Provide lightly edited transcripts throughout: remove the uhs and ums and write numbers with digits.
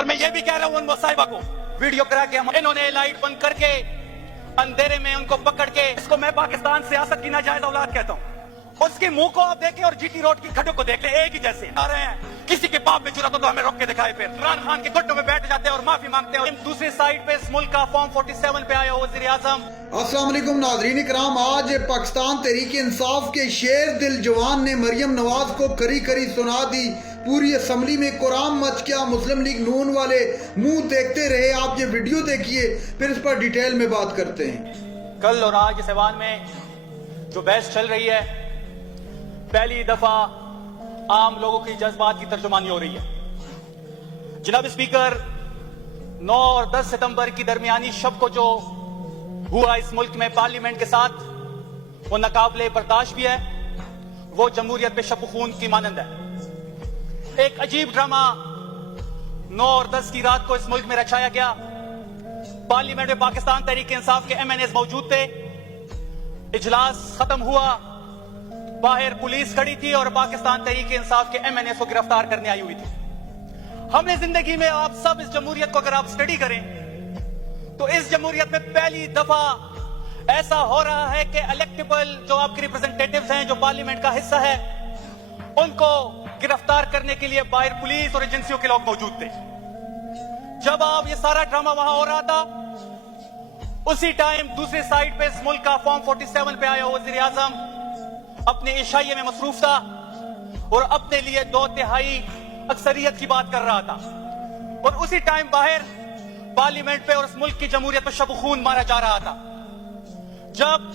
और मैं ये भी कह रहा हूँ उन साहिबा को वीडियो करा के हम इन्होंने लाइट बंद करके अंधेरे में उनको पकड़ के, इसको मैं पाकिस्तान सियासत की नाजायज औलाद कहता हूँ। उसके मुंह को आप देखें और जीटी रोड की खड्डों को देख ले, एक ही जैसे आ रहे हैं। किसी के बाप में जुर्रत हो तो हमें रोक के दिखाए, फिर इमरान खान के घुटनों में बैठ जाते हैं और माफी मांगते हैं। दूसरी साइड पे इस मुल्क का फॉर्म 47 पे आया वज़ीर आज़म। अस्सलाम वालेकुम नाज़रीन इकराम, आज पाकिस्तान तहरीक इंसाफ के शेर दिल जवान ने मरियम नवाज को करी करी सुना दी। पूरी असम्बली में कुरान मच गया। मुस्लिम लीग नून वाले मुंह देखते रहे। आप ये वीडियो देखिए, फिर इस पर डिटेल में बात करते हैं। कल और आज इस ऐवान में जो बहस चल रही है, पहली दफा आम लोगों की जज्बात की तर्जुमानी हो रही है। जनाब स्पीकर, 9 और 10 सितंबर की दरमियानी शब को जो हुआ इस मुल्क में पार्लियामेंट के साथ, वो नाकाबिले बर्दाश्त भी है, वो जमहूरियत पे शब खून की मानंद है। एक अजीब ड्रामा 9 और 10 की रात को इस मुल्क में रचाया गया। पार्लियामेंट में पाकिस्तान तहरीक इंसाफ के MNAs मौजूद थे। इजलास खत्म हुआ, बाहर पुलिस खड़ी थी और पाकिस्तान तहरीक इंसाफ के MNAs को गिरफ्तार करने आई हुई थी। हमने जिंदगी में, आप सब इस जमहूरियत को अगर आप स्टडी करें तो इस जमहूरियत में पहली दफा ऐसा हो रहा है कि इलेक्टेबल जो आपके रिप्रेजेंटेटिव्स हैं, जो पार्लियामेंट का हिस्सा है, उनको गिरफ्तार करने के लिए बाहर पुलिस और एजेंसियों के लोग मौजूद थे। जब आप ये सारा ड्रामा वहां हो रहा था, उसी टाइम दूसरी साइड पे इस मुल्क का फॉर्म 47 पे आया वज़ीर आज़म अपने इशाइये में मसरूफ था और अपने लिए 2/3 अक्सरियत की बात कर रहा था। और उसी टाइम बाहर पार्लियामेंट पे और इस मुल्क की जमहूरियत पे शब खून मारा जा रहा था। जब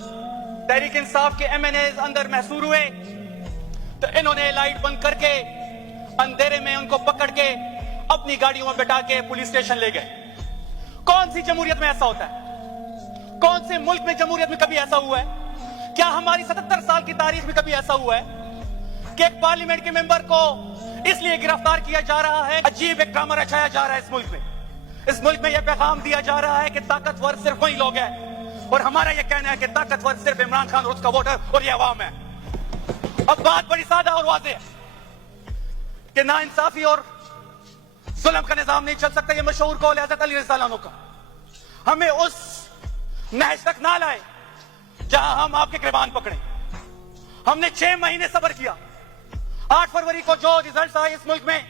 तहरीक इंसाफ के MNAs अंदर महसूर हुए तो इन्होंने लाइट बंद करके अंधेरे में उनको पकड़ के अपनी गाड़ियों में बैठा के पुलिस स्टेशन ले गए। कौन सी जमहूरियत में ऐसा होता है? कौन से मुल्क में जमहूरियत में कभी ऐसा हुआ है? क्या हमारी 77 साल की तारीख में कभी ऐसा हुआ है कि एक पार्लियामेंट के मेंबर को इसलिए गिरफ्तार किया जा रहा है? अजीब एक ड्रामा रचाया जा रहा है इस मुल्क में। इस मुल्क में यह पैगाम दिया जा रहा है कि ताकतवर सिर्फ वही लोग हैं, और हमारा यह कहना है कि ताकतवर सिर्फ इमरान खान और उसका वोटर और ये अवाम है। अब बात बड़ी सादा और वाज़ेह है कि नाइंसाफी और जुल्म का निजाम नहीं चल सकता। ये मशहूर कौल हज़रत अली रज़ी अल्लाह अन्हु का। हमें उस नहज तक ना लाए जहां हम आपके गिरबान पकड़े। हमने 6 महीने सब्र किया। 8 फरवरी को जो रिजल्ट आए इस मुल्क में,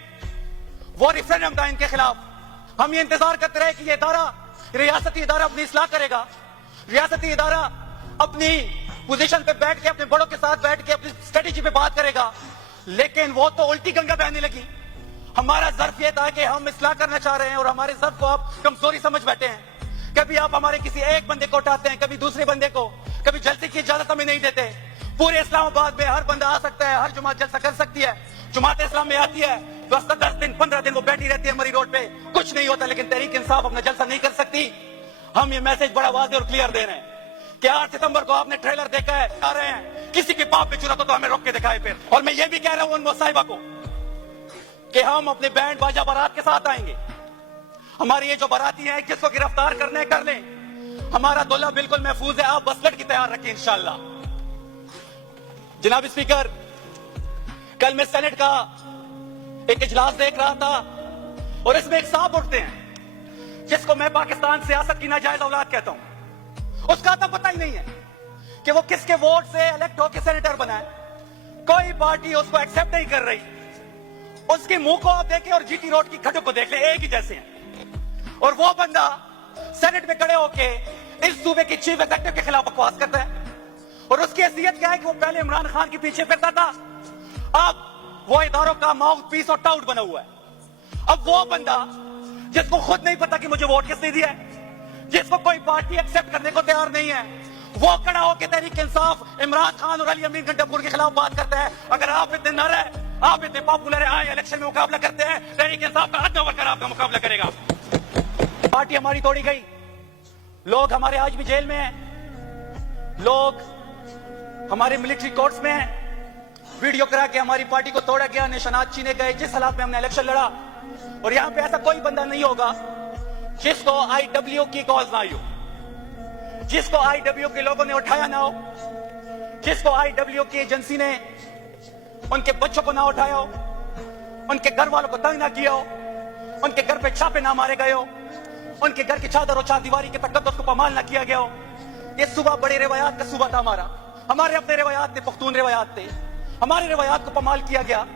वो रेफरेंडम था इनके खिलाफ। हम ये इंतजार करते रहे कि ये इदारा, रियासती इदारा अपनी इस्लाह करेगा, रियासती इदारा अपनी पोजीशन पे बैठ के, अपने बड़ों के साथ बैठ के अपनी स्ट्रेटेजी पे बात करेगा। लेकिन वो तो उल्टी गंगा बहने लगी। हमारा ज़र्फ ये था कि हम इस्लाह करना चाह रहे हैं और हमारे ज़र्फ को आप कमजोरी समझ बैठे हैं। कभी आप हमारे किसी एक बंदे को उठाते हैं, कभी दूसरे बंदे को, कभी जलसे की इजाजत हमें नहीं देते। पूरे इस्लामाबाद में हर बंदा आ सकता है, हर जुमात जलसा कर सकती है। जुमात इस्लाम में आती है, बस 10 दिन 15 दिन वो बैठी रहती है मरी रोड पे, कुछ नहीं होता। लेकिन तहरीक इंसाफ अपना जलसा नहीं कर सकती। हम ये मैसेज बड़ा वाज़ेह और क्लियर दे रहे हैं कि 8 सितंबर को आपने ट्रेलर देखा है, आ रहे हैं। किसी के बाप में जुर्रत हो तो हमें रोक के दिखाए फिर। और मैं ये भी कह रहा हूँ उन साहिबा को कि हम अपने बैंड बाजा बारात के साथ आएंगे। हमारी ये जो बाराती है, किसको गिरफ्तार करने कर लें, हमारा दुल्हा बिल्कुल महफूज है। आप बस लड़की तैयार रखें इंशाल्लाह। जनाब स्पीकर, कल मैं सेनेट का एक इजलास देख रहा था और इसमें एक सांप उठते हैं जिसको मैं पाकिस्तान सियासत की नाजायज औलाद कहता हूं। उसका तो पता ही नहीं है कि वो किसके वोट से इलेक्ट होकर सेनेटर बना है। कोई पार्टी उसको एक्सेप्ट नहीं कर रही। उसके मुंह को आप देखें और जीटी रोड की खड्डों को देख ले, एक ही जैसे हैं। और वो बंदा सेनेट में खड़े होके इस सूबे की चीफ एग्जीक्यूटिव के खिलाफ बकवास करता है। और उसकी हैसियत क्या है कि वो पहले इमरान खान के पीछे फिरता था, अब वो इदारों का माउथ पीस और टाउट बना हुआ है। अब वो बंदा जिसको खुद नहीं पता कि मुझे वोट किसने दिया है, जिसको कोई पार्टी एक्सेप्ट करने को तैयार नहीं है, वो खड़ा होकर तहरीक इंसाफ इमरान खान और अली अमीन गंडापुर के खिलाफ बात करता है। अगर आप इतने नर है, आप इतने पॉपुलर है, आए इलेक्शन में मुकाबला करते हैं, तहरीक इंसाफ का अदना वर्कर आपका मुकाबला करेगा। पार्टी हमारी तोड़ी गई, लोग हमारे आज भी जेल में हैं, लोग हमारे मिलिट्री कोर्ट्स में हैं। वीडियो करा के हमारी पार्टी को तोड़ा गया, निशानात छीने गए, जिस हालात में हमने इलेक्शन लड़ा। और यहां पे ऐसा कोई बंदा नहीं होगा जिसको IW की कॉज ना आई हो, जिसको IW के लोगों ने उठाया ना हो, जिसको IW की एजेंसी ने उनके बच्चों को ना उठाया हो, उनके घर वालों को तंग ना किया हो। उनके घर पे छापे ना मारे गए हो, उनके घर की चादर और चारदीवारी के तकद्दुस को पामाल ना किया गया हो। ये सूबा बड़े रिवायात का सूबा था हमारे अपने रिवायात थे, पख्तून रिवायात थे, हमारी रिवायात को पामाल किया गया।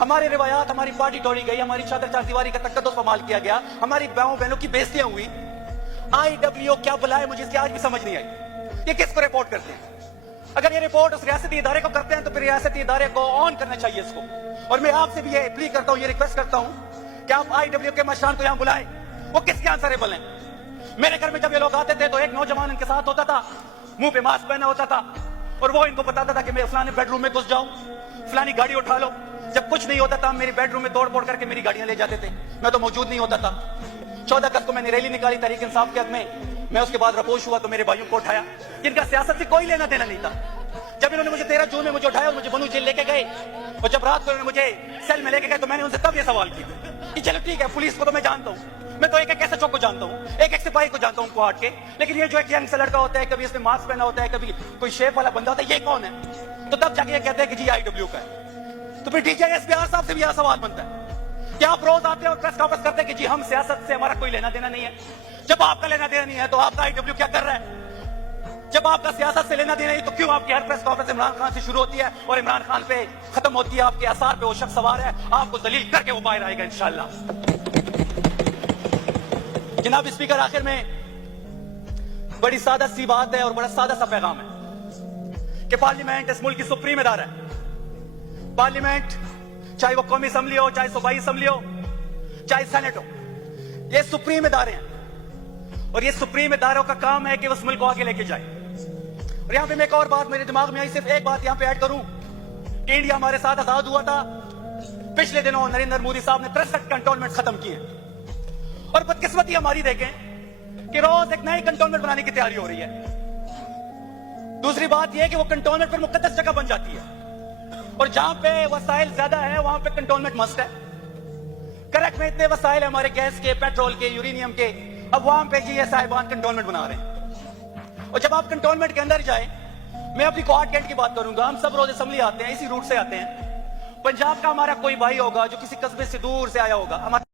हमारी रिवायात, हमारी पार्टी तोड़ी गई, हमारी चादर चारदीवारी का तकद्दुस पामाल किया गया, हमारी बहनों बहनों की बेइज्जतियां हुई। IWO क्या बुलाए, मुझे इसकी आज भी समझ नहीं आई। ये किसको रिपोर्ट करते हैं? अगर ये रिपोर्ट उस रियासती इदारे को करते हैं तो फिर रियासती इदारे को ऑन करना चाहिए इसको। और मैं आपसे भी ये प्ली करता हूं, ये रिक्वेस्ट करता हूं कि आप IWO के मशरान को यहां बुलाएं। वो किसके आंसरेबल हैं? मेरे घर में जब ये लोग आते थे तो एक नौजवान इनके साथ होता था, मुंह पे मास्क पहना होता था, और वो इनको बताता था कि मैं फलाने बेडरूम में घुस जाऊं, फलानी गाड़ी उठा लो। जब कुछ नहीं होता था, मेरी बेडरूम में तोड़ फोड़ करके मेरी गाड़ियां ले जाते थे, मैं तो मौजूद नहीं होता था। 14 अगस्त को मैंने रैली निकाली तहरीक इंसाफ के हक में, मैं उसके बाद रपोश हुआ तो मेरे भाइयों को उठाया, जिनका सियासत से कोई लेना देना नहीं था। जब इन्होंने मुझे 13 जून में मुझे उठाया और मुझे बनू जेल लेके गए, और जब रात को इन्होंने मुझे सेल में लेके गए तो मैंने उनसे तब ये सवाल किया कि चलो ठीक है, पुलिस को तो मैं जानता हूँ, मैं तो एक एक ऐसे चौक को जानता हूँ, एक एक सिपाही को जानता हूँ उनको हाट के, लेकिन ये जो एक यंग सा लड़का होता है, कभी इसमें मास्क पहना होता है, कभी कोई शेप वाला बंदा होता है, ये कौन है? तो तब जाके ये कहते हैं कि जी IWO का है। तो फिर DJSPR साहब से भी यह सवाल बनता है कि आप रोज आते हैं और प्रेस कॉन्फ्रेंस करते हैं कि जी हम सियासत से हमारा कोई लेना देना नहीं है। जब आपका लेना देना नहीं है तो आपका IWO क्या कर रहा है? जब आपका सियासत से लेना देना नहीं तो क्यों आपकी हर प्रेस कॉन्फ्रेंस इमरान खान से शुरू होती है और इमरान खान पे खत्म होती है? आपके आसार पे वो शख्स सवार है, आपको दलील करके वो बाहर आएगा इंशाल्लाह। जनाब स्पीकर, आखिर में बड़ी सादा सी बात है और बड़ा सादा सा पैगाम है कि पार्लियामेंट इस मुल्क की सुप्रीम इदारा है। पार्लियामेंट, चाहे वो कौमी असम्बली हो, चाहे सूबाई असम्बली हो, चाहे सेनेट हो, ये सुप्रीम इदारे हैं और ये सुप्रीम इदारों का काम है कि उस मुल्क को आगे लेके जाए। और यहां पे मैं एक और बात मेरे दिमाग में आई, सिर्फ एक बात यहां पे ऐड करूं कि इंडिया हमारे साथ आजाद हुआ था, पिछले दिनों नरेंद्र मोदी साहब ने 63 कंटोनमेंट खत्म किए, और बदकिस्मती हमारी देखें कि रोज एक नई कंटोनमेंट बनाने की तैयारी हो रही है। दूसरी बात यह कि वो कंटोनमेंट पर मुकद्दस जगह बन जाती है, और जहां पे वसाइल ज्यादा है वहां पे कंटोनमेंट मस्ट है। करक में इतने वसाइल है हमारे, गैस के, पेट्रोल के, यूरेनियम के, अब वहां पे जी ये साहिबान कंटोनमेंट बना रहे हैं। और जब आप कंटोनमेंट के अंदर जाए, मैं अपनी क्वाड कैंट की बात करूंगा, हम सब रोज असेंबली आते हैं, इसी रूट से आते हैं। पंजाब का हमारा कोई भाई होगा जो किसी कस्बे से दूर से आया होगा, हमारा